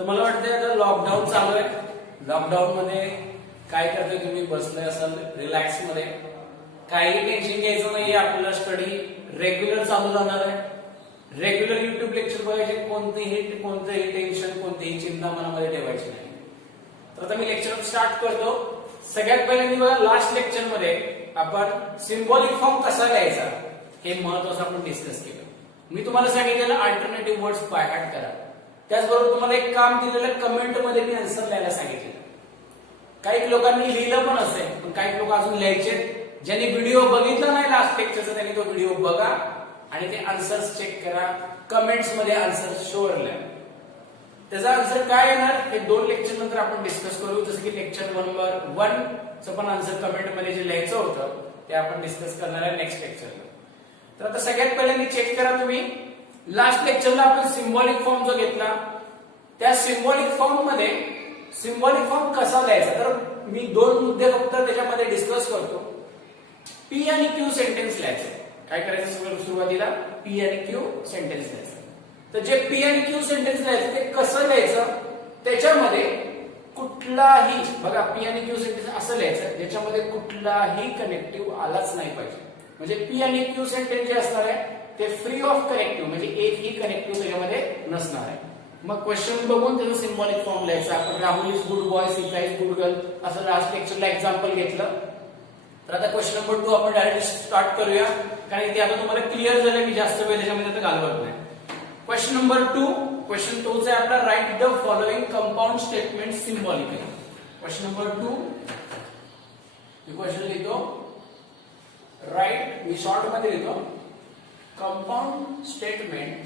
तर मला वाटतं आता लॉकडाऊन चालू आहे. लॉकडाऊन मध्ये काय करतोय तुम्ही? बसले असाल रिलॅक्स मध्ये, काही टेन्शन घ्यायचं नाहीये. आपला स्टडी रेग्युलर चालू जाणार आहे. रेग्युलर युट्यूब लेक्चर बघायचे, कोणतेही टेन्शन, कोणतीही चिंता मनामध्ये ठेवायची नाही. तर आता मी लेक्चर स्टार्ट करतो. सगळ्यात पहिल्यांदा बघा, लास्ट लेक्चर मध्ये आपण सिम्बॉलिक फॉर्म कसा लिहायचा हे महत्त्वाचं आपण डिस्कस केलं. मी तुम्हाला सांगितलेलं अल्टरनेटिव्ह वर्ड्स बाय हार्ट करा. त्याचबरोबर तुम्हाला एक काम दिलेलं, कमेंट मध्ये मी आन्सर लिहायला सांगितलेलं. काही लोकांनी लिहिलं पण असेल, पण काही लोक अजून लिहायचे. ज्यांनी व्हिडिओ बघितला नाही लास्ट लेक्चरचा त्यांनी तो व्हिडिओ बघा आणि ते आन्सर्स चेक करा. कमेंट्स मध्ये आन्सर शुअर लिहा. त्याचा आन्सर काय येणार हे 2 लेक्चर नंतर आपण डिस्कस करू. जसं की लेक्चर नंबर 1 चं पण आन्सर कमेंट मध्ये जे लिहायचं होतं ते आपण डिस्कस करणार आहे नेक्स्ट लेक्चरला. तर आता सगळ्यात पहिल्यांदा चेक करा तुम्ही, लास्ट लेक्चरला आपण सिम्बॉलिक फॉर्म जो घेतला त्या सिम्बॉलिक फॉर्म मध्ये सिम्बॉलिक फॉर्म कसा लिहायचा, तर मी 2 मुद्दे फक्त त्याच्यामध्ये डिस्कस करतो. पी आणि क्यू सेंटेन्स लिहायचे. काय करायचं सुरुवातीला? पी आणि क्यू सेंटेन्स लिहायचं. तर जे पी आणि क्यू सेंटेन्स लिहायचं ते कसं लिहायचं, त्याच्यामध्ये कुठलाही बघा, पी आणि क्यू सेंटेन्स असं लिहायचं ज्याच्यामध्ये कुठलाही कनेक्टिव्ह आलाच नाही पाहिजे. म्हणजे पी आणि क्यू सेंटेन्स जे असणार आहे ते फ्री ऑफ कनेक्टिव्ह, म्हणजे एकही कनेक्टिव्ह त्याच्यामध्ये नसणार आहे. मग क्वेश्चन बघून त्याचं सिम्बॉलिक फॉर्म लिहायचा. आपण Rahul is good boy, Sita is good girl असं लास्ट लेक्चरला एक्झाम्पल घेतलं. तर आता क्वेश्चन नंबर 2 आपण डायरेक्ट स्टार्ट करूया, कारण ते आता तुम्हाला क्लिअर झालं. मी जास्त वेळ त्याच्यामध्ये आता घालवत नाही. क्वेश्चन नंबर 2, क्वेश्चन तोच आहे आपला. Right the following compound statement symbolically. Question number 2 मी क्वेश्चन लिहितो. राईट, मी शॉर्ट मध्ये लिहितो, compound statement,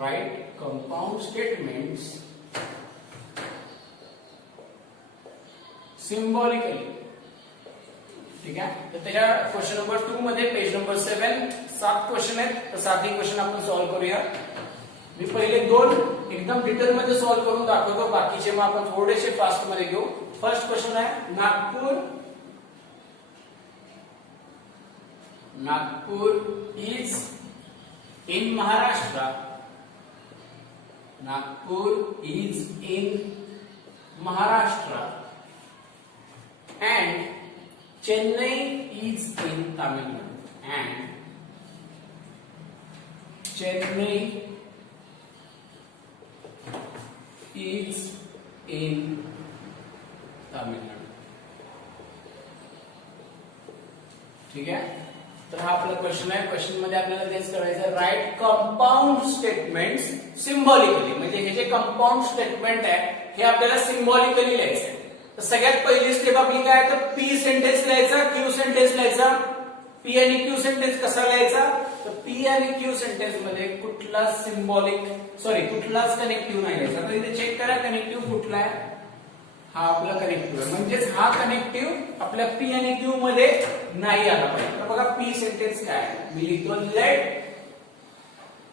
right compound statements symbolically. ठीक आहे. तर त्याच्या क्वेश्चन नंबर 2 मध्ये पेज नंबर 7 7 क्वेश्चन आहेत. तर 7ही क्वेश्चन आपण सॉल्व्ह करूया. मी पहिले 2 एकदम डिटेल मध्ये सॉल्व्ह करून दाखवतो, बाकीचे मग आपण थोडेसे फास्ट मध्ये घेऊ. फर्स्ट क्वेश्चन आहे, Nagpur is in Maharashtra. Nagpur is in Maharashtra and Chennai is in Tamil Nadu. And Chennai is in Tamil Nadu. ठीक आहे. तर हा आपला क्वेश्चन आहे. क्वेश्चन मध्ये आपल्याला तेच करायचं, राईट कंपाऊंड स्टेटमेंट्स सिम्बॉलिकली. म्हणजे हे जे कंपाऊंड स्टेटमेंट आहे हे आपल्याला सिम्बॉलिकली लिहायचं आहे. तर सगळ्यात पहिली स्टेप आपली काय, तर पी सेंटेन्स लिहायचा, क्यू सेंटेन्स लिहायचा. पी आणि क्यू सेंटेन्स कसा लिहायचा, तर पी आणि क्यू सेंटेन्स मध्ये कुठला कुठलाच कनेक्टिव्ह नाही लिहायचा. तर इथे चेक करा कनेक्टिव्ह कुठला आहे. हा आपला कनेक्टिव्ह आहे, म्हणजेच हा कनेक्टिव्ह आपल्या पी आणि क्यू मध्ये नाही आला पाहिजे. तर बघा पी सेंटेन्स काय, मी लिहितो लेट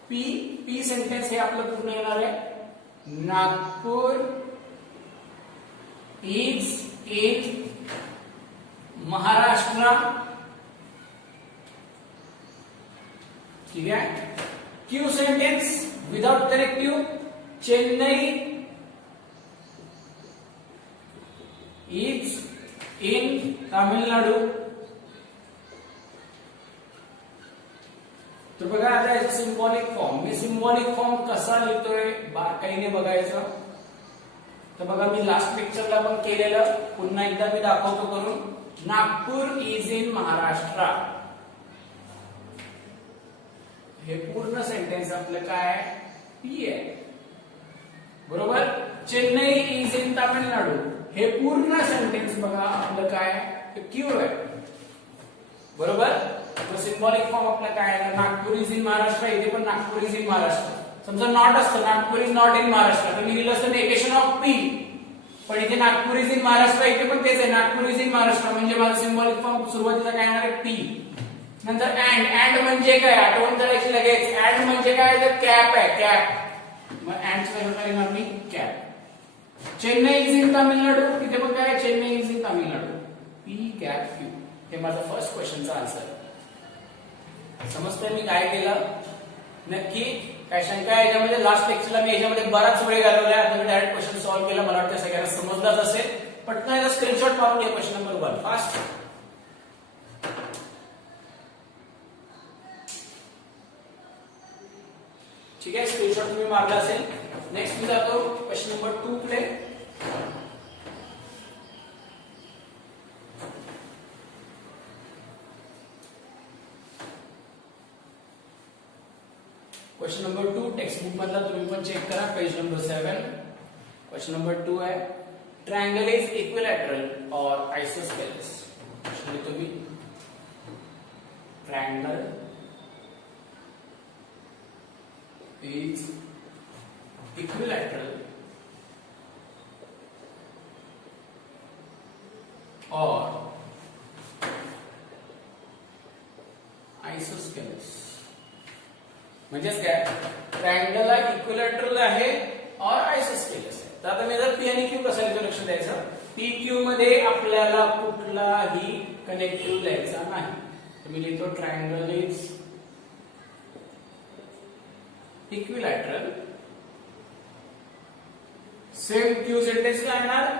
पी सेंटेन्स हे आपलं पूर्ण येणार आहे, नागपूर is in महाराष्ट्र. ठीक है. Q sentence without connective, Chennai is in Tamil Nadu. तर बघा आता याचा सिम्बॉलिक फॉर्म, मी सिम्बॉलिक फॉर्म कसा लिहितोय बारकाईने बघायचं. तर बघा मी लास्ट लेक्चरला पण केलेलं, पुन्हा एकदा मी दाखवतो करून. नागपूर इज इन महाराष्ट्र, हे पूर्ण सेंटेन्स आपलं काय आहे, पी आहे. बरोबर. चेन्नई इज इन तामिळनाडू, हे पूर्ण सेंटेन्स बघा आपलं काय आहे, क्यू आहे. बरोबर. सिम्बॉलिक फॉर्म आपलं काय आहे, नागपूर इज इन महाराष्ट्र, इथे पण नागपूर इज इन महाराष्ट्र. समजा नॉट असतं, Nagpur is not in Maharashtra, तर मी लिहिलं असतं नेगेशन ऑफ पी. पण इथे नागपूर इज इन महाराष्ट्र, इथे पण तेच आहे, नागपूर इज इन महाराष्ट्र. म्हणजे माझा सिम्बॉलिक फॉर्म सुरुवातीला काय येणार आहे, पी. नंतर अँड म्हणजे काय, आठवण करायची लगेच. अँड म्हणजे काय, तर कॅप आहे, कॅप. मग अँडच्या जागी काय येणार, मी cap. Chennai is in Tamil Nadu, तिथे पण काय, Chennai is in Tamil Nadu, P cap Q. हे माझा फर्स्ट क्वेश्चनचा आन्सर. समजतंय मी काय केलं. नक्की काय शंका आहे याच्यामध्ये? लास्ट लेक्चरला मी याच्यामध्ये बराच वेळ घालवला, आता मी डायरेक्ट क्वेश्चन सॉल्व्ह केला. मला वाटतं सगळ्यांना समजलाच असेल. पटकन याचा स्क्रीनशॉट मारून घ्या. Question number 1 fast. ठीक आहे, स्क्रीनशॉट तुम्ही मारला असेल. नेक्स्ट मी जातो क्वेश्चन नंबर 2 कडे. क्वेश्चन नंबर 2 टेक्स्ट बुक मधला तुम्ही पण चेक करा, पेज नंबर 7. क्वेश्चन नंबर 2 है ट्रायंगल इज इक्विलैटरल और आइसोस्केलेस. लिखो भी ट्रायंगल इज इक्विलैटरल और आइसोस्केलेस. म्हणजेच काय, ट्रायंगल इक्विलॅटरल आहे और आइसोस्केलेस आहे. तर आता मी जर पी आणि क्यू कसं लिहितो लक्ष द्यायचं. पी क्यू मध्ये आपल्याला कुठलाही कनेक्टिव्ह द्यायचा नाही. तर मी लिहितो triangle is equilateral. Same Q sentence काय येणार,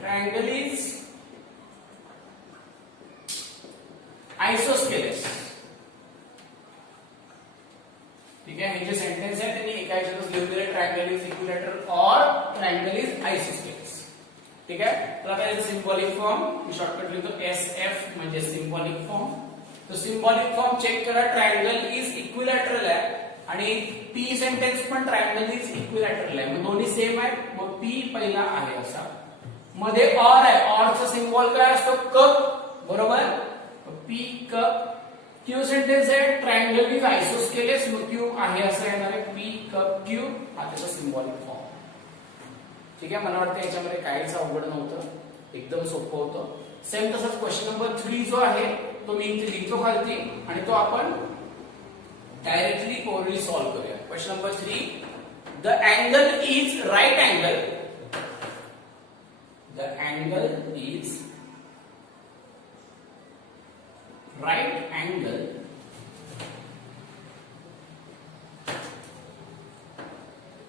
ट्रायंगल इज आइसोस्केलेस. ठीक है, हे जे सेंटेन्स आहे त्यांनी एका याच्यातच लिहून दिले, ट्रायंगल इज इक्विलॅटरल और ट्रायंगल इज आइसोस्केलेस. ठीक आहे, तर आता याचं सिंबॉलिक फॉर्म मी शॉर्टकट लिहितो SF म्हणजे सिंबॉलिक फॉर्म. तो सिंबॉलिक फॉर्म चेक करा. ट्रायंगल इज इक्विलॅटरल आहे आणि पी सेंटेन्स पण ट्रायंगल इज इक्विलॅटरल आहे. मग दोन्ही सेम आहे. मग पी पहिला आहे असा. मध्ये और आहे. ऑरचा सिंबॉल काय असतो, कप. बरोबर, पी कप. क्यू सेंटेन्स आहे ट्रायंगल इज आइसोस्केलेस. मग क्यू आहे असं येणार आहे, पी कप क्यू. हा त्याचा सिंबॉलिक फॉर्म. ठीक आहे, मला वाटतं याच्यामध्ये काहीच अवघड नव्हतं, एकदम सोपं होतं. सेम तसंच क्वेश्चन नंबर 3 जो आहे तो मी इथे लिहितो खालती आणि तो आपण डायरेक्टली ओरली सॉल्व्ह करूया. Question number 3, the angle is right angle. The angle is right angle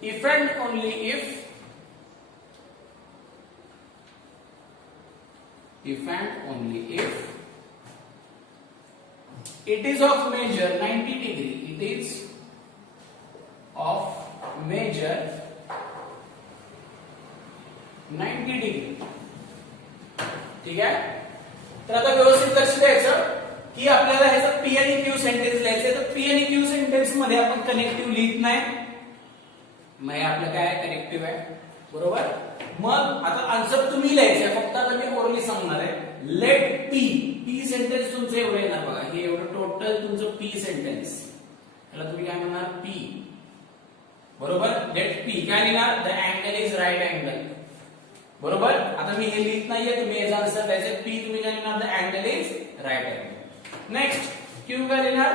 if and only if it is of measure 90 degree. It is of measure 90 degree. ठीक आहे, तर आता व्यवस्थित लक्ष द्यायचं की आपल्याला ह्याचा पी आणि क्यू सेंटेन्स लिहायचं. तर पी आणि क्यू सेंटेन्स मध्ये आपण कनेक्टिव्ह लिहित नाही. मग हे आपलं काय कनेक्टिव्ह आहे. बरोबर, मग आता आन्सर तुम्ही लिहायचं. फक्त आता मी ओरली सांगणार आहे. Late P. पी सेंटेन्स तुमचं एवढं येणार बघा, हे एवढं टोटल तुमचं पी सेंटेन्स. याला तुम्ही काय म्हणणार, पी. बरोबर, लेट पी काय लिहिणार, the angle is right angle. बरोबर, आता मी हे लिहित नाहीये, तुम्ही याचा आन्सर द्यायचं. पी तुम्ही काय लिहिणार, the angle is right angle. Next Q काय लिहिणार,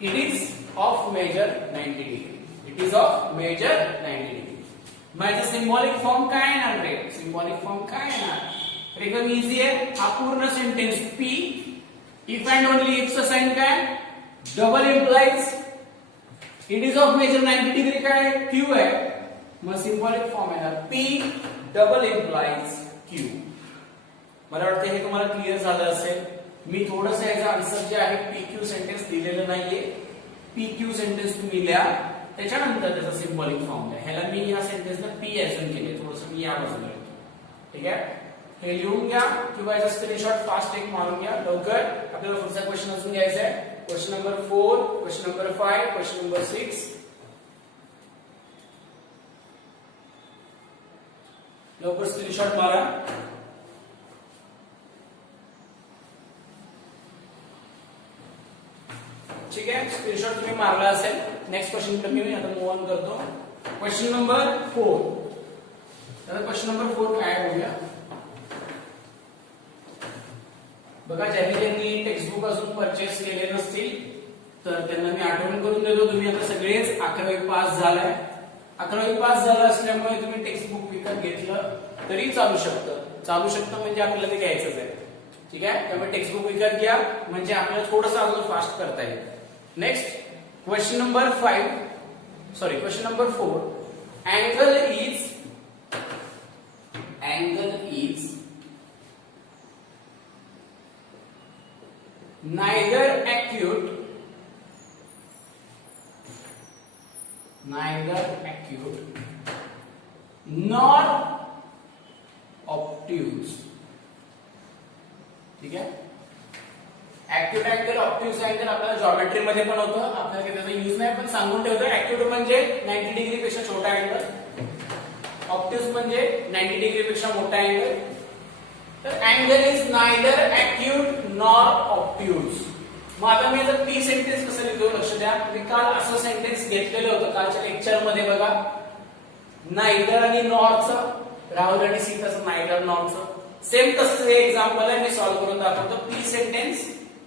it is of measure 90 degree. It is of measure 90 degree. माझा सिंबॉलिक फॉर्म काय येणार रे, सिंबॉलिक फॉर्म काय येणार, एकदम इझी आहे. हा पूर्ण sentence P, if and only if चा साइन काय, double implies it is of measure 90 degree काय क्यू आहे. मग सिंबॉलिक फॉर्म येणार पी डबल इम्प्लाइज क्यू. मला वाटतं हे तुम्हाला क्लिअर झालं असेल. मी थोडंसं याचा आन्सर जे आहे पी क्यू सेंटेन्स दिलेलं नाहीये. पी क्यू सेंटेन्स तुम्ही लिहा, त्याच्यानंतर त्याचा सिंबॉलिक फॉर्म द्या. ह्याला मी या सेंटेन्सला पी ऍझ्युम केले, थोडंसं मी या बाजूला लिहितो. ठीक आहे, हे लिहून घ्या किंवा याचा स्क्रीनशॉट फास्ट एक मारून घ्या लवकर. आपल्याला पुढचा क्वेश्चन अजून घ्यायचा आहे. Question number 4, question number 5, question number 6. लवकर स्क्रीनशॉट मारा. ठीक आहे, स्क्रीनशॉट तुम्ही मारला असेल. नेक्स्ट क्वेश्चन कडे मी आता मूव ऑन करतो. Question number 4. तर क्वेश्चन नंबर 4 काय बघूया. बघा, ज्यांनी टेक्स्ट बुक अजून परचेस केले नसतील तर त्यांना मी आठवण करून देतो. तुम्ही आता सगळेच 11वी पास झालाय. 11वी पास झाला असल्यामुळे तुम्ही टेक्स्ट बुक विकत घेतलं तरी चालू शकतं. चालू शकतं म्हणजे आपल्याला ते घ्यायचंच आहे. ठीक आहे, त्यामुळे टेक्स्टबुक विकत घ्या म्हणजे आपल्याला थोडंसं अजून फास्ट करता येईल. Next question number 4. Angle is neither acute nor obtuse. ठीक आहे, ऍक्यूट अँगल ऑब्ट्यूज अँगल आपल्याला जॉमेट्री मध्ये पण होतं, आपल्याला त्याचा यूज नाही पण सांगून ठेवतो. ऍक्यूट म्हणजे 90 डिग्री पेक्षा छोटा अँगल, ऑब्ट्यूज म्हणजे 90 डिग्री पेक्षा मोठा अँगल. तर angle is neither acute nor obtuse. मग आता मी जर पी सेंटेन्स कसं लिहितो लक्ष द्या. मी काल असं सेंटेन्स घेतलेलं होतं कालच्या लेक्चर मध्ये बघा, नायदर आणि नॉरचं, राहुल आणि सीताचं नायदर नॉरचं सेम तसं हे एक्झाम्पल आहे, मी सॉल्व्ह करून दाखवतो. पी सेंटेन्स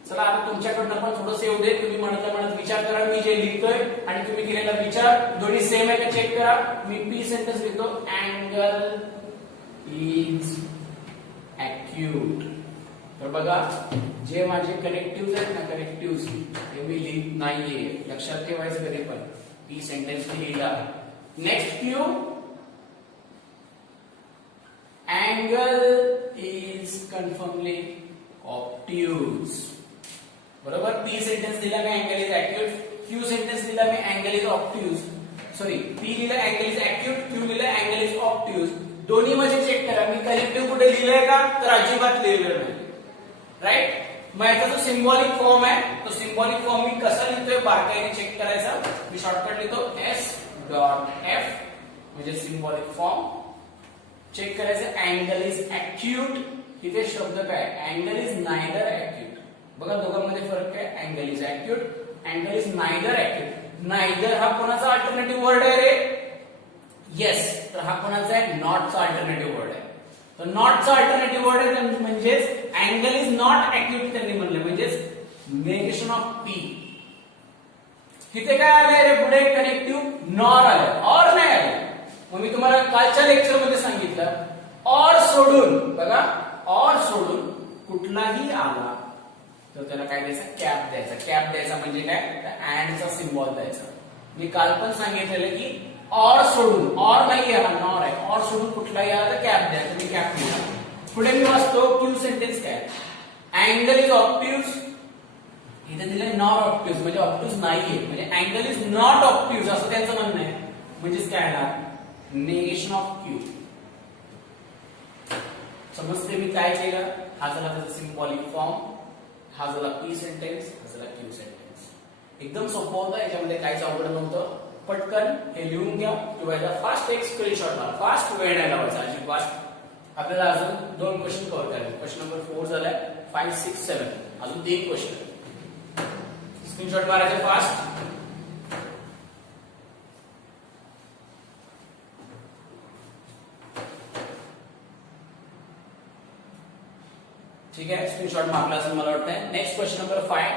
चला आता तुमच्याकडनं पण थोडंसं येऊ दे, तुम्ही म्हणत विचार करा. मी जे लिहितोय आणि तुम्ही केलेला विचार दोन्ही सेम आहे का चेक करा. मी पी सेंटेन्स लिहितो, अँगल इज ऍक्यूट. तर बघा जे माझे कनेक्टिव्ह आहेत ना, कनेक्टिव्ह हे मी लिहित नाहीये, लक्षात ठेवायचं कधी पण. पी सेंटेन्स लिहिला. Next Q, angle is confirmly obtuse. बरोबर, पी सेंटेन्स दिला मी angle is acute, Q sentence दिला मी angle is obtuse. Sorry, P लिहिलं अँगल इज ऍक्यूट, क्यू लिहिलं अँगल इज ऑब्ट्यूज. दोन्ही मध्ये चेक करा मी कनेक्टिव्ह कुठे लिहिलंय का, तर अजिबात लिहिलेलं नाही. राईट, मग याचा जो सिंबॉलिक फॉर्म आहे तो सिंबॉलिक फॉर्म मी कसा लिहितोय बारकाईने चेक करायचा. मी शॉर्टकट लिहितो S.F म्हणजे सिंबॉलिक फॉर्म. चेक करायचं अँगल इज ऍक्यूट. इथे शब्द काय, अँगल इज नायदर ऍक्यूट. बघा दोघांमध्ये फरक काय, angle is acute, angle is neither acute. Neither हा कोणाचा अल्टरनेटिव्ह वर्ड आहे रे, येस, तर हा कोणाचा आहे, नॉटचा अल्टरनेटिव्ह वर्ड आहे. तर नॉटचा अल्टरनेटिव्ह वर्ड आहे म्हणजेच अँगल इज नॉट ऍक्यूट त्यांनी म्हणले, म्हणजेच नेगेशन ऑफ पी. इथे काय आलंय रे पुढे, कनेक्टिव्ह नॉर आलं, ऑर नाही आलं. मग मी तुम्हाला कालच्या लेक्चर मध्ये सांगितलं ऑर सोडून, बघा ऑर सोडून कुठलाही आला तर त्याला काय द्यायचं, कॅप द्यायचा. कॅप द्यायचा म्हणजे काय, अँडचा सिम्बॉल द्यायचा. मी काल पण सांगितलेलं की ऑर सोडून, ऑर नाही हा नॉर आहे, ऑर सोडून कुठलाही आला तर कॅप द्यायचा. मी कॅप दिला. पुढे मी वाचतो क्यू सेंटेन्स काय, अँगल इज ऑब्ट्यूज. इथे दिलंय नॉट ऑब्ट्यूज म्हणजे ऑब्ट्यूज नाहीये, म्हणजे अँगल इज नॉट ऑब्ट्यूज असं त्यांचं म्हणणं आहे. म्हणजेच काय येणार, नेगेशन ऑफ क्यू. समजते मी काय केलं. हा झाला त्याचा सिंबॉलिक फॉर्म, हा झाला पी सेंटेन्स, हा झाला क्यू सेंटेन्स. एकदम सोपं होतं, याच्यामध्ये काहीच अवघड नव्हतं. पटकन हे लिहून घ्या किंवा याचा फास्ट एक स्क्रीनशॉट लावा, फास्ट वेळ नाही लावायचा अजिबात. आपल्याला अजून 2 क्वेश्चन कव्हर करायचे. क्वेश्चन नंबर 4 झालाय, 5, 6, 7 अजून 3 क्वेश्चन. स्क्रीनशॉट मारायचे फास्ट. ठीक आहे, स्क्रीनशॉट मारला असं मला वाटतंय. Next question number 5.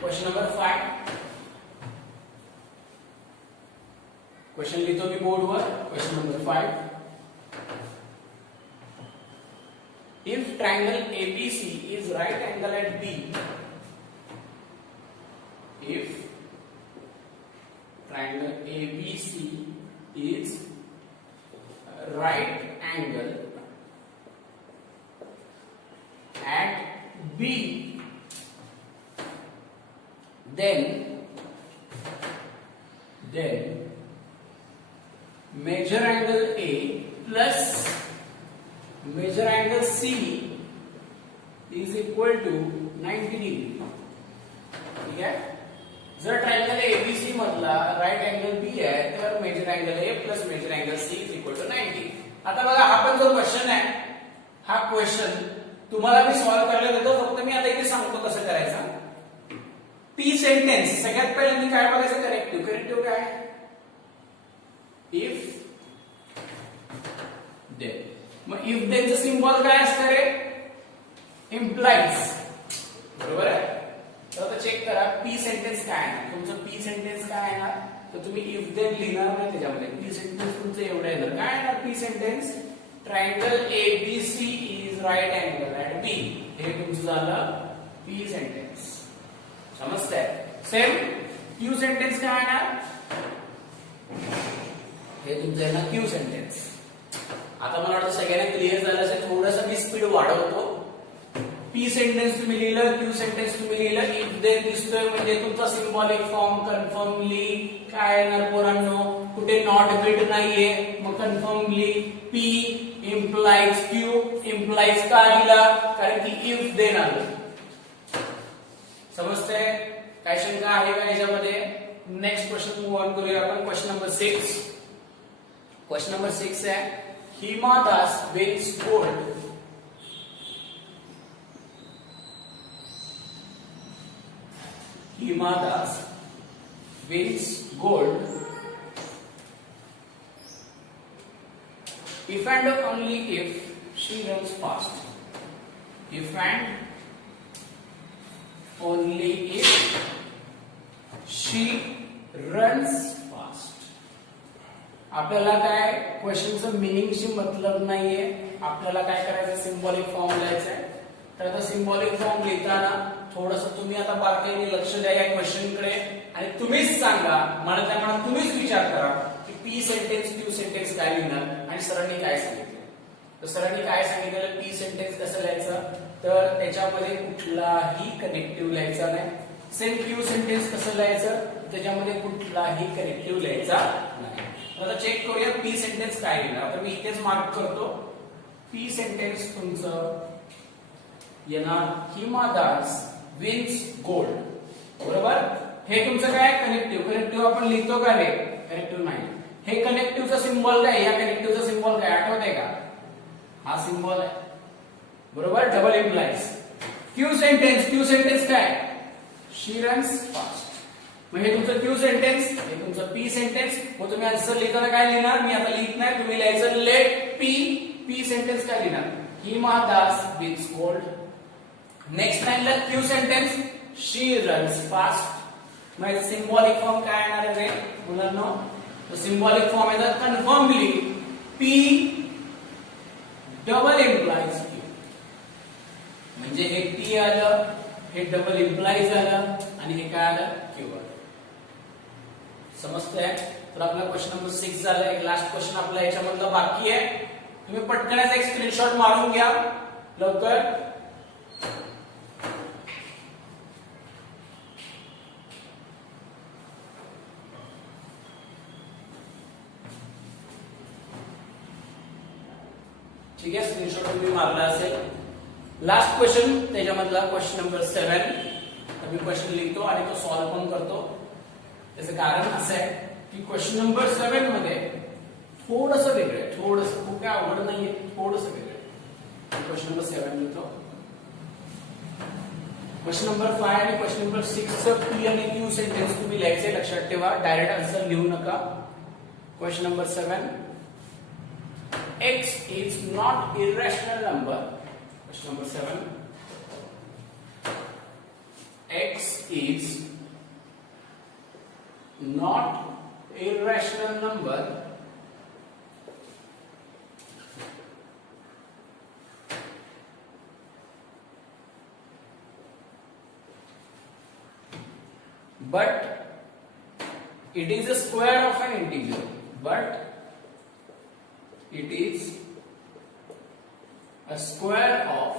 Question number 5 question लिहितो मी बोर्डवर. Question number 5. If triangle ABC is right angle at B, if triangle ABC is right angle at B, then measure angle A plus measure angle C is equal to 90 degree. ठीक आहे, जर triangle ABC मधला right angle B आहे तर measure angle A plus measure angle C is equal to 90. आता बघा हा पण जो क्वेश्चन आहे, हा क्वेश्चन तुम्हाला मी सॉल्व्ह करायला देतो. फक्त मी आता इथे सांगतो कसं करायचं. पी सेंटेन्स सगळ्यात पहिल्यांदा काय बघायचं, कनेक्टिव्ह. कनेक्टिव्ह काय, इफ देन. मग इफ देनचं सिम्बॉल काय असतं रे, इम्प्लाइज. बरोबर आहे. तर आता चेक करा पी सेंटेन्स काय आहे. तुमचं पी सेंटेन्स काय आहे ना, तर तुम्ही इफ देन लिहिणार नाही त्याच्यामध्ये. पी सेंटेन्स तुमचं एवढं येणार. काय येणार P sentence, triangle ABC is right angle at B. हे तुमचं झालं P सेंटेन्स. समजतंय? सेम Q सेंटेन्स काय आहे ना? हे तुमचं आहे ना Q सेंटेन्स. आता मला वाटतं सगळ्यांना क्लिअर झालं असेल. थोडंसं मी स्पीड वाढवतो. P सेंटेन्स तुम्ही लिहिलं, Q सेंटेन्स तुम्ही लिहिलं, इफ देन दिसतोय म्हणजे तुमचा सिंबॉलिक फॉर्म कन्फर्मली काय येणार पोरांनो? कुठे नॉट बिट नाहीये, मग confirmly P implies Q implies का लिहिला? कारण की इफ देन आलं. समजतंय? काय शंका आहे का याच्यामध्ये? नेक्स्ट क्वेश्चन मूव ऑन करूया आपण. Question number 6. क्वेश्चन नंबर 6 है Hima Das wins gold. Hima Das wins gold if and only if she runs fast. If and only if she runs fast. आपल्याला काय क्वेश्चनचं मिनिंगशी मतलब नाहीये. आपल्याला काय करायचं? सिंबॉलिक फॉर्म लिहायचा आहे. तर आता सिंबॉलिक फॉर्म लिहिताना थोडंसं तुम्ही आता बारकाईने लक्ष द्या या क्वेश्चनकडे आणि तुम्हीच सांगा, मनात तुम्हीच विचार करा की P सेंटेन्स Q सेंटेन्स काय लिहिणार आणि सरांनी काय सांगितलं. तर सरांनी काय सांगितलं P सेंटेन्स कसं लिहायचं, तर त्याच्यामध्ये कुठलाही कनेक्टिव्ह लिहायचा नाही. सेम Q सेंटेन्स कसं लिहायचं, त्याच्यामध्ये कुठलाही कनेक्टिव्ह लिहायचा नाही. आता चेक करूया P सेंटेन्स काय लिहिणार. तर मी इथेच मार्क करतो. P सेंटेन्स तुमचं येणार हिमा दास विन्स गोल्ड. बरोबर? हे तुमचं काय कनेक्टिव्ह. कनेक्टिव्ह आपण लिहितो का रे? कनेक्टिव्ह नाही. हे कनेक्टिव्हचा सिंबल काय? या कनेक्टिव्हचा सिंबल काय आठवतंय का? हा सिंबल आहे. बरोबर? Double implies. Q सेंटेन्स काय? शी रन्स फास्ट. मग हे तुमचं Q सेंटेन्स, हे तुमचं P सेंटेन्स. मग तुम्ही आन्सर लिहिताना काय लिहिणार? मी आता लिहित नाही, तुम्ही लिहायचं लेट P सेंटेन्स काय लिहिणार? Hima Das wins gold. Next लाईनला Q सेंटेन्स शी रन्स फास्ट. मग सिंबॉलिक फॉर्म काय येणार आहे मुलांनो? तो सिंबॉलिक फॉर्म आहे confirmly P double implies Q. म्हणजे हे P आलं, हे डबल इम्प्लाइज आलं आणि हे काय आलं? Q आलं. समजतंय? तर आपला क्वेश्चन नंबर 6 झाला. एक लास्ट क्वेश्चन आपला याच्यामधला बाकी आहे. तुम्ही पटकन याचा एक स्क्रीनशॉट मारून घ्या लवकर. ठीक आहे, स्क्रीनशॉट तुम्ही मारला असेल. लास्ट क्वेश्चन त्याच्यामधला क्वेश्चन नंबर 7. तर मी क्वेश्चन लिहितो आणि तो सॉल्व्ह पण करतो. त्याचं कारण असं आहे की क्वेश्चन नंबर 7 मध्ये थोडंसं वेगळं आहे. थोडंसं, खूप काय अवघड नाहीये, थोडंसं वेगळं आहे. क्वेश्चन नंबर 7 लिहितो. क्वेश्चन नंबर 5 आणि क्वेश्चन नंबर 6 चं P आणि Q सेंटेन्स तुम्ही लिहायचे. लक्षात ठेवा, डायरेक्ट आन्सर लिहू नका. Question number 7. X is not irrational number. Question number 7. X is not irrational number but it is a square of an integer. But it is a square of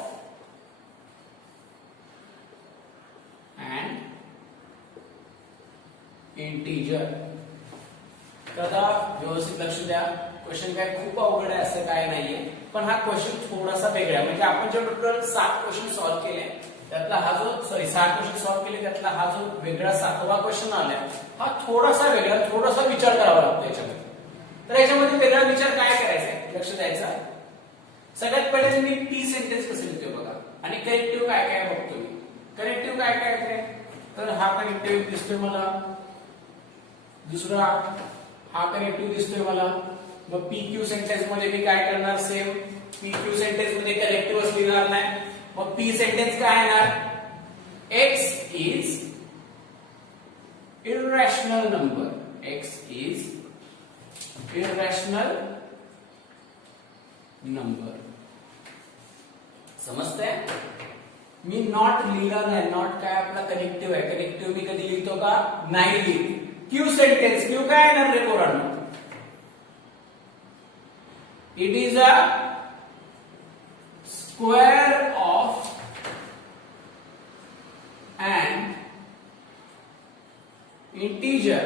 an integer. तर आता व्यवस्थित लक्ष द्या. Question काय खूप अवघड आहे असं काय नाहीये, पण हा क्वेश्चन थोडासा वेगळा आहे. म्हणजे आपण जे टोटल 7 क्वेश्चन सॉल्व्ह केले त्यातला हा जो 7 क्वेश्चन सॉल्व्ह केले त्यातला हा जो वेगळा 7वा क्वेश्चन आलाय हा थोडासा वेगळा, थोडासा विचार करावा लागतो याच्यामध्ये. तर याच्यामध्ये वेगळा विचार काय करायचा आहे, लक्ष द्यायचा. सगळ्यात पहिले मी P सेंटेन्स कसं लिहितो बघा आणि कनेक्टिव्ह काय काय बघतो मी. कनेक्टिव्ह काय काय आहे, तर हा कनेक्टिव्ह दिसतोय मला, दुसरा हा कनेक्टिव्ह दिसतोय मला. मग PQ सेंटेन्स मध्ये मी काय करणार, सेम PQ सेंटेन्स मध्ये कनेक्टिव्ह लिहिणार नाही. मग P सेंटेन्स काय येणार, X is irrational number. X is irrational number. समजतंय? मी नॉट लिहिला नाही. नॉट काय आपला कनेक्टिव्ह आहे. कनेक्टिव्ह मी कधी लिहितो का? नाही लिहित. Q sentence. क्यू काय येणार रे पोरांनो? It is a square of an integer.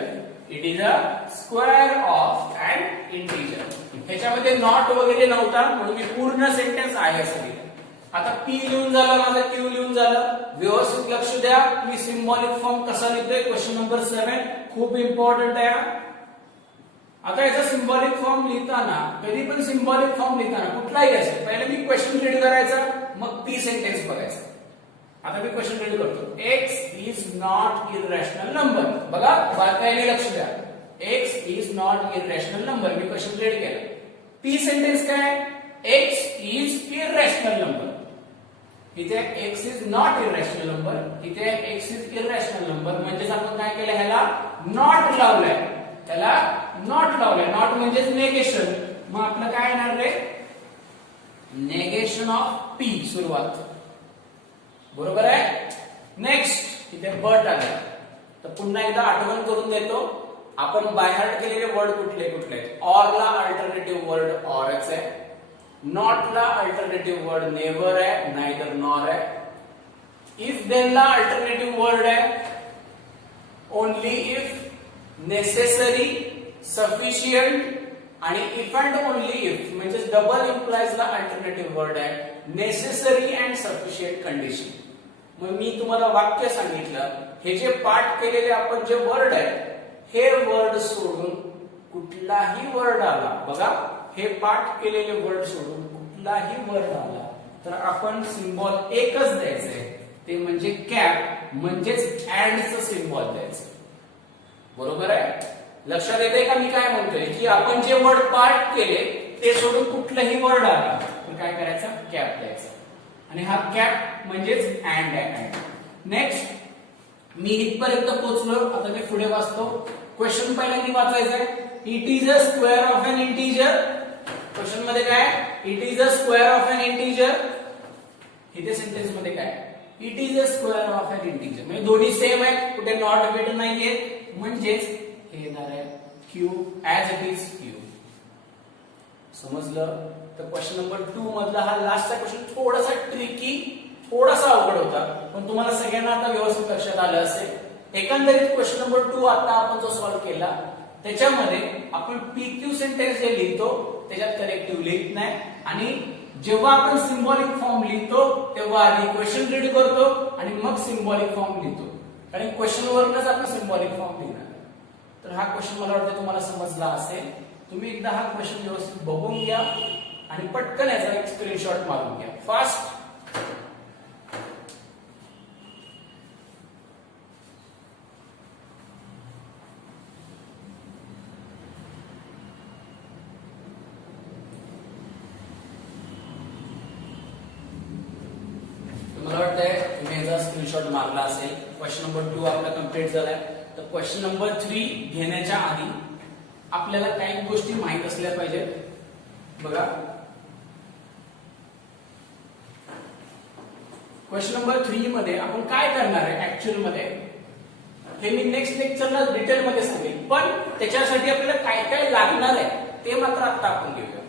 It is a square of an integer. ह्याच्यामध्ये नॉट वगैरे नव्हता म्हणून मी पूर्ण सेंटेन्स आहे असं लिहिलं. आता पी लिहून झालं, माझं क्यू लिहून झालं. व्यवस्थित लक्ष द्या. मी सिम्बॉलिक फॉर्म कसा लिहितोय? क्वेश्चन नंबर 7 खूप इम्पॉर्टंट आहे. आता याचा सिम्बॉलिक फॉर्म लिहिताना, कधी पण सिम्बॉलिक फॉर्म लिहिताना कुठलाही असेल, पहिले मी क्वेश्चन रीड करायचा, मग पी सेंटेन्स बघायचा. आता मी क्वेश्चन रीड करतो. x is not irrational number. बघा बारकाईने लक्ष द्या. x is not irrational number. Me question read केला. पी सेंटेन्स काय? x is irrational number. इथे x is not irrational number, इथे x इज इररेशनल नंबर. म्हणजे आपण काय केलं? ह्याला नॉट लावलाय. त्याला नॉट लावलाय. नॉट म्हणजे नेगेशन. मग आपलं काय येणार रे? Negation of P. सुरुवात बरोबर आहे. नेक्स्ट इथे बट आला. तर पुन्हा एकदा आठवण करून देतो. आपण बाय हार्ट केलेले वर्ड कुठले कुठले आहेत? ऑर ला अल्टरनेटिव्ह वर्ड ऑरच आहे. नॉट ला अल्टरनेटिव्ह वर्ड नेव्हर आहे, नायदर नॉर आहे. इफ देन ला अल्टरनेटिव्ह वर्ड आहे ओनली इफ, नेसेसरी, सफिशियंट आणि इफ अँड ओनली इफ म्हणजे डबल इम्प्लाइज ला अल्टरनेटिव्ह वर्ड आहे नेसेसरी अँड सफिशियंट कंडिशन. मग मी तुम्हाला वाक्य सांगितलं. हे जे पाठ केलेले आपण जे वर्ड आहे, हे वर्ड सोडून कुठलाही वर्ड आला, बघा हे पाठ केलेले वर्ड सोडून कुठलाही वर्ड आला तर आपण सिम्बॉल एकच द्यायचंय, ते म्हणजे कॅप, म्हणजेच ऍडचं सिम्बॉल द्यायचं. बरोबर आहे? लक्षात येते का मी काय म्हणतोय? की आपण जे वर्ड पाठ केले ते सोडून कुठलंही वर्ड आला तर काय करायचं? कॅप द्यायचा. आणि हा कॅप म्हणजेच अँड आहे. नेक्स्ट मी इथपर्यंत पोहोचलो. आता मी पुढे वाचतो. क्वेश्चन पहिल्यांदा वाचायचा आहे. It is a square of an integer. Question मध्ये काय? It is a square of an integer. इथे सेंटेन्स मध्ये काय? It is a square of an integer. म्हणजे दोन्ही सेम आहेत, कुठे नॉट बिट नाहीये. म्हणजेच हे येणार आहे Q as it is Q. समजलं? तर क्वेश्चन नंबर 2 मधला हा लास्टचा क्वेश्चन थोडासा ट्रिकी, थोडासा अवघड होता, पण तुम्हाला सगळ्यांना आता व्यवस्थित लक्षात आलं असेल. एकंदरीत क्वेश्चन नंबर 2 आता आपण जो सॉल्व्ह केला त्याच्यामध्ये आपण पीक्यू सेंटेन्स जे लिहितो त्याच्यात करेक्टिव्ह लिहित नाही. आणि जेव्हा आपण सिम्बॉलिक फॉर्म लिहितो तेव्हा आधी क्वेश्चन रीड करतो आणि मग सिम्बॉलिक फॉर्म लिहितो. कारण क्वेश्चन वरूनच आपण सिम्बॉलिक फॉर्म लिहिणार. तर हा क्वेश्चन मला वाटतं तुम्हाला समजला असेल. तुम्ही एकदा हा क्वेश्चन व्यवस्थित बघून घ्या आणि पटकन याचा एक स्क्रीनशॉट मारून घ्या फास्ट. मला वाटतंय तुम्ही याचा स्क्रीनशॉट मारला असेल. क्वेश्चन नंबर 2 आपला कंप्लीट झालाय. तर क्वेश्चन नंबर 3 घेण्याच्या आधी आपल्याला काही गोष्टी माहित असल्या पाहिजेत. बघा क्वेश्चन नंबर 3 मध्ये आपण काय करणार आहे ऍक्च्युअल मध्ये हे मी नेक्स्ट लेक्चरला डिटेल मध्ये सांगेन, पण त्याच्यासाठी आपल्याला काय काय लागणार आहे ते मात्र आता आपण घेऊया.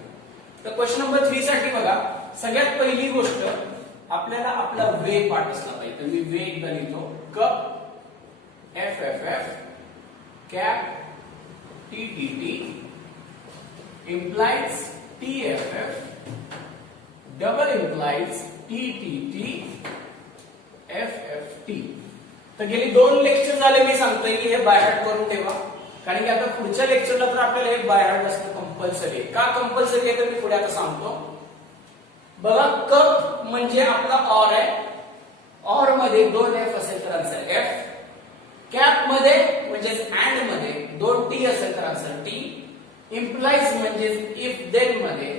तर क्वेश्चन नंबर 3 साठी बघा सगळ्यात पहिली गोष्ट आपल्याला आपला वे पाठ असला पाहिजे. तर मी वे एकदा लिहितो. Cup F F F cap T T T implies TFF, double implies TTT, FFT. तर गेली 2 लेक्चर झाले मी सांगतोय की हे बाय हार्ट करून ठेवा, कारण की आता पुढच्या लेक्चरला तर आपल्याला हे बाय हार्ट असणं कंपल्सरी आहे. का कंपल्सरी आहे तर मी पुढे आता सांगतो. बघा कप म्हणजे आपला ऑर आहे. ऑर मध्ये 2 एफ असेल तर आन्सर एफ. कॅप मध्ये म्हणजे अँड मध्ये 2 टी असेल तर आन्सर टी. इम्प्लाइज म्हणजे इफ देन मध्ये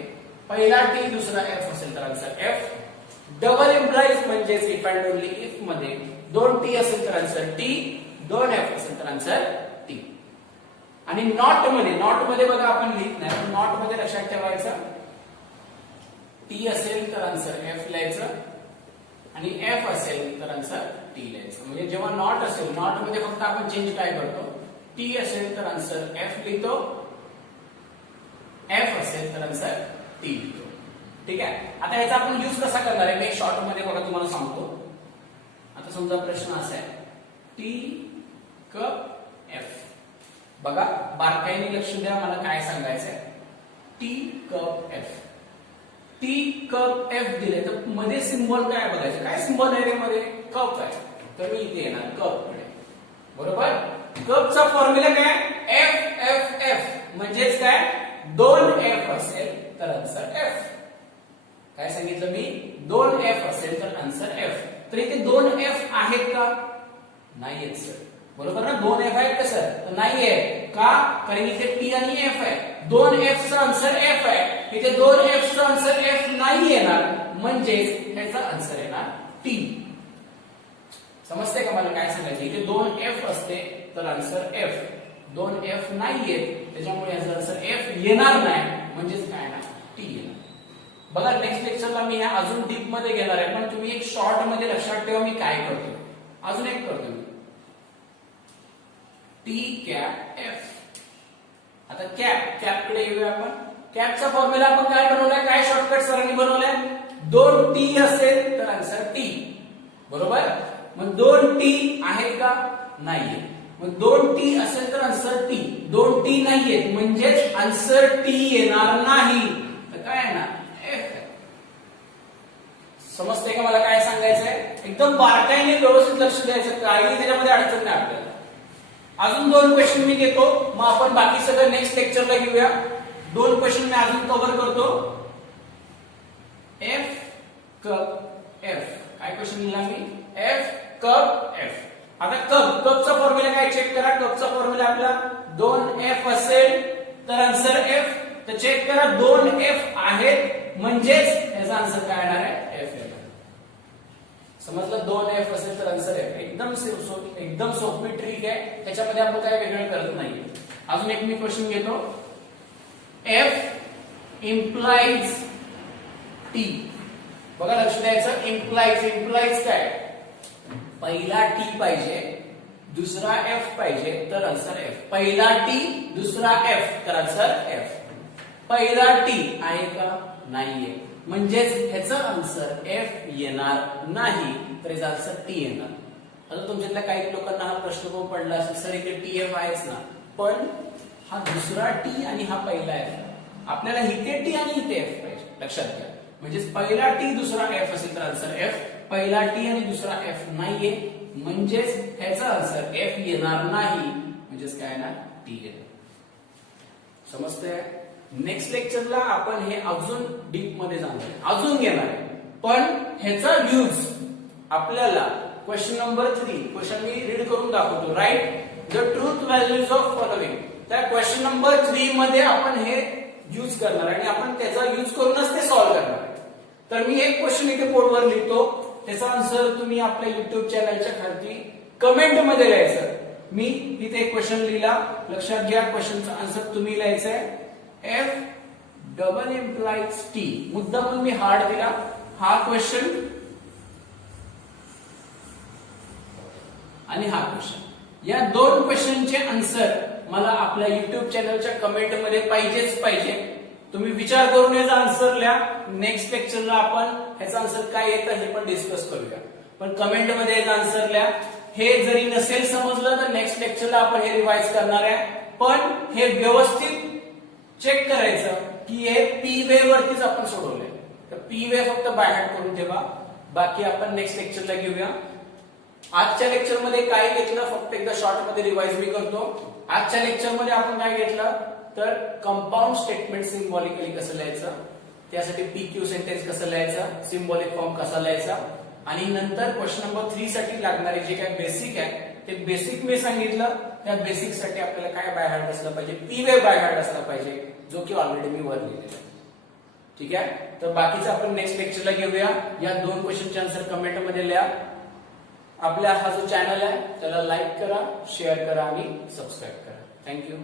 पहिला टी दुसरा एफ असेल तर आन्सर एफ. डबल इम्प्लाइज म्हणजे इफ अँड ओनली इफ मध्ये 2 टी असेल तर आन्सर टी, 2 एफ असेल तर आन्सर टी. आणि नॉट मध्ये बघा आपण लिहित नाही, पण नॉट मध्ये लक्षात ठेवायचं टी असेल तर आन्सर एफ लिहायचं आणि एफ असेल तर आन्सर टी लिहायचं. म्हणजे जेव्हा नॉट असेल, नॉट मध्ये फक्त आपण चेंज काय करतो, टी असेल तर आन्सर एफ लिहितो, एफ असेल तर आन्सर टी लिहितो. ठीक आहे. आता याचा आपण यूज कसा करणार आहे मी शॉर्ट मध्ये बघा तुम्हाला सांगतो. आता समजा प्रश्न असा आहे टी कप एफ. बघा बारकाईने लक्ष द्या, मला काय सांगायचंय. Tea cup F, tea cup F दिले तर मध्ये सिंबल काय बघायचं, काय सिंबल आहे रे मध्ये, कप आहे. तर मी इथे येणार कप कडे. बरोबर. कपचा फॉर्म्युला काय, एफ एफ एफ म्हणजेच काय, 2 एफ असेल तर आन्सर एफ. काय सांगितलं मी, 2 एफ असेल तर आन्सर एफ. तर इथे 2 एफ आहेत का, नाही आहेत सर. बरोबर ना, 2 एफ आहेत का सर, तर नाही आहे. का, कारण इथे टी आणि एफ आहे. 2 एफ चा आन्सर एफ आहे. इथे 2 एफ चा आन्सर एफ नाही येणार, म्हणजेच ह्याचा आन्सर येणार टी. समजते का मला काय सांगायचं. इथे 2 एफ असते तर आन्सर एफ, 2 एफ नाहीयेत त्याच्यामुळे याचा आन्सर एफ येणार नाही, म्हणजेच काय ना टी येणार. बघा नेक्स्ट लेक्चरला मी अजून डीप मध्ये घेणार आहे, पण तुम्ही एक शॉर्ट मध्ये लक्षात ठेवा मी काय करतो. अजून एक करतो मी, टी कॅप एफ. आता कॅप कडे येऊया आपण. कॅपचा फॉर्म्युला आपण काय बनवलाय, काय शॉर्टकट सरांनी बनवलाय, 2 टी असेल तर आन्सर टी. बरोबर. मग 2 टी आहेत का, नाहीये. मग 2 टी असेल तर आन्सर टी, 2 टी नाहीयेत म्हणजेच आन्सर टी येणार नाही. तर काय येणार, एफ. समजते का मला काय सांगायचंय. एकदम बारकाईने व्यवस्थित लक्ष द्यायचं, काही त्याच्यामध्ये अडचण नाही आपल्याला. अजून 2 क्वेश्चन मी घेतो, मग आपण बाकी सगळं नेक्स्ट लेक्चरला घेऊया. 2 क्वेश्चन मी अजून कव्हर करतो. एफ कप एफ, काय क्वेश्चन लिहिला मी, एफ कप एफ. आता कपचा फॉर्म्युला काय चेक करा. कपचा फॉर्म्युला आपला 2 एफ असेल तर आन्सर एफ. तर चेक करा 2 एफ आहेत म्हणजेच याचा आन्सर काय येणार आहे, एफ येणार. समजलं. 2 एफ असेल तर आन्सर एफ. एकदम सोपी ट्रिक आहे, त्याच्यामध्ये आपण काय वेगळं करत नाही. अजून एक मी क्वेश्चन घेतो. F implies T. बघा लक्ष द्यायचं. इम्प्लाइज काय, पहिला टी पाहिजे, दुसरा एफ पाहिजे तर आन्सर एफ. पहिला टी दुसरा एफ तर आन्सर एफ. पहिला टी आहे का, नाहीये, म्हणजेच ह्याचा आन्सर एफ येणार नाही, तर याचा आन्सर टी येणार. आता तुमच्यातल्या काही लोकांना हा प्रश्न पण पडला असेल, सर इथे टी एफ आहेच ना, पण हा दुसरा टी आणि हा पहिला एफ, आपल्याला इथे टी आणि इथे एफ पाहिजे. लक्षात घ्या. म्हणजेच पहिला टी दुसरा एफ असेल तर आन्सर एफ. पहिला टी आणि दुसरा एफ नाहीये, म्हणजेच ह्याचा आन्सर एफ येणार नाही, म्हणजेच काय येणार, टी येणार. समजतंय. नेक्स्ट लेक्चरला आपण हे अजून डीप मध्ये जाणार, अजून घेणार आहे, पण ह्याचा यूज आपल्याला question number 3, question me read करून दाखवतो. Write the truth values of following. त्या क्वेश्चन नंबर 3 मध्ये आपण हे यूज करणार आणि आपण त्याचा यूज करूनच ते सॉल्व्ह करणार आहे. तर मी एक क्वेश्चन इथे बोर्डवर लिहितो, त्याचा आन्सर तुम्ही आपल्या युट्यूब चॅनलच्या खाली कमेंट मध्ये लिहायचं. मी इथे एक क्वेश्चन लिहिला, लक्षात घ्या. क्वेश्चनचा आन्सर तुम्ही लिहायचं आहे एफ डबल इम्प्लाइज टी. मुद्दाम म्हणून मी हार्ड दिला हा क्वेश्चन आणि हा क्वेश्चन. या 2 क्वेश्चनचे आन्सर मला आपल्या युट्यूब चॅनलच्या कमेंट मध्ये पाहिजेच पाहिजे. तुम्ही विचार करून याचा आन्सर लिहा. नेक्स्ट लेक्चरला आपण ह्याचा आन्सर काय येतं हे पण डिस्कस करूया, पण कमेंट मध्ये याचा आन्सर लिहा. हे जरी नसेल समजलं तर नेक्स्ट लेक्चरला आपण हे रिवाइज करणार आहे, पण हे व्यवस्थित चेक करायचं की हे पी वे वरतीच आपण सोडवलंय. तर पी वे फक्त बाय हार्ट करून ठेवा, बाकी आपण नेक्स्ट लेक्चरला घेऊया. आजच्या लेक्चर मध्ये काय घेतलं फक्त एकदा शॉर्ट मध्ये रिवाइज मी करतो. आजच्या लेक्चर मध्ये आपण काय घेतलं तर कंपाऊंड स्टेटमेंट सिम्बॉलिकली कसं लिहायचं, त्यासाठी पीक्यू सेंटेन्स कसं लिहायचं, सिम्बॉलिक फॉर्म कसा लिहायचा, आणि नंतर क्वेश्चन नंबर 3 साठी लागणारे जे काय बेसिक आहे ते बेसिक मी सांगितलं. त्या बेसिक साठी आपल्याला काय बाय हार्ट असलं पाहिजे, पी वे बाय हार्ट असला पाहिजे, जो की ऑलरेडी मी वर लिहिलेला आहे. ठीक आहे. तर बाकीचं आपण नेक्स्ट लेक्चरला घेऊया. या 2 क्वेश्चनचे आन्सर कमेंट मध्ये लिहा. आपला हा जो चॅनल आहे त्याला लाईक करा, शेअर करा आणि सबस्क्राईब करा. थँक्यू.